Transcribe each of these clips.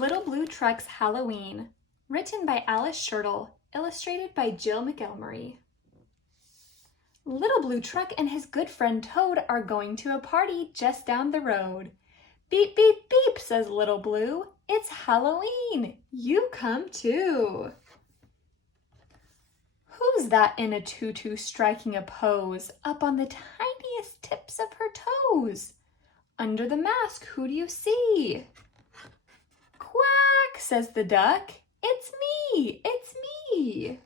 Little Blue Truck's Halloween, written by Schertle, illustrated by Jill McElmurry. Little Blue Truck and his good friend Toad are going to a party just down the road. Beep, beep, beep, says Little Blue. It's Halloween. You come too. Who's that in a tutu striking a pose up on the tiniest tips of her toes? Under the mask, who do you see? Quack, says the duck. It's me, it's me.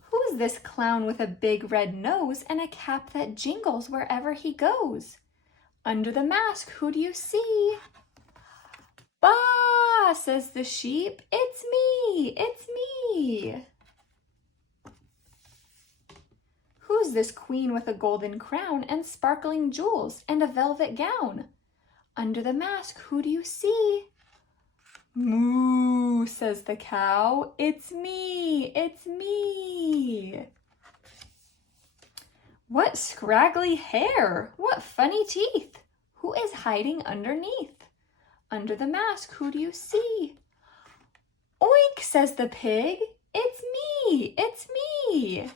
Who's this clown with a big red nose and a cap that jingles wherever he goes? Under the mask, who do you see? Bah, says the sheep. It's me, it's me. Who's this queen with a golden crown and sparkling jewels and a velvet gown? Under the mask, who do you see? Moo, says the cow. It's me, it's me. What scraggly hair! What funny teeth! Who is hiding underneath? Under the mask, who do you see? Oink, says the pig. It's me, it's me.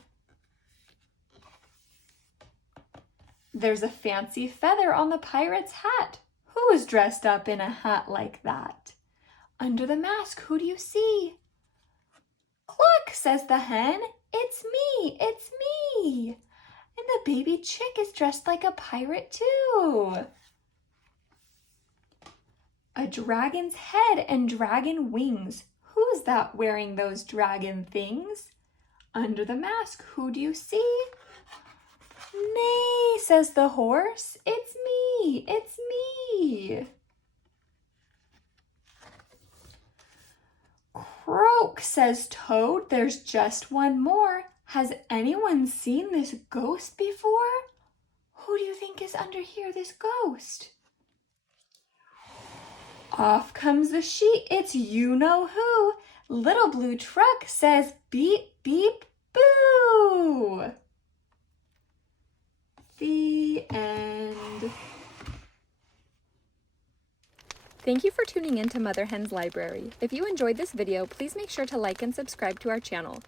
There's a fancy feather on the pirate's hat. Who is dressed up in a hat like that? Under the mask, who do you see? Cluck, says the hen. It's me, it's me. And the baby chick is dressed like a pirate too. A dragon's head and dragon wings. Who's that wearing those dragon things? Under the mask, who do you see? Nay, says the horse. It's me, it's me. Croak, says Toad. There's just one more. Has anyone seen this ghost before? Who do you think is under here, this ghost? Off comes the sheet. It's you-know-who. Little Blue Truck says beep, beep, boo. The end. Thank you for tuning in to Mother Hen's Library. If you enjoyed this video, please make sure to like and subscribe to our channel.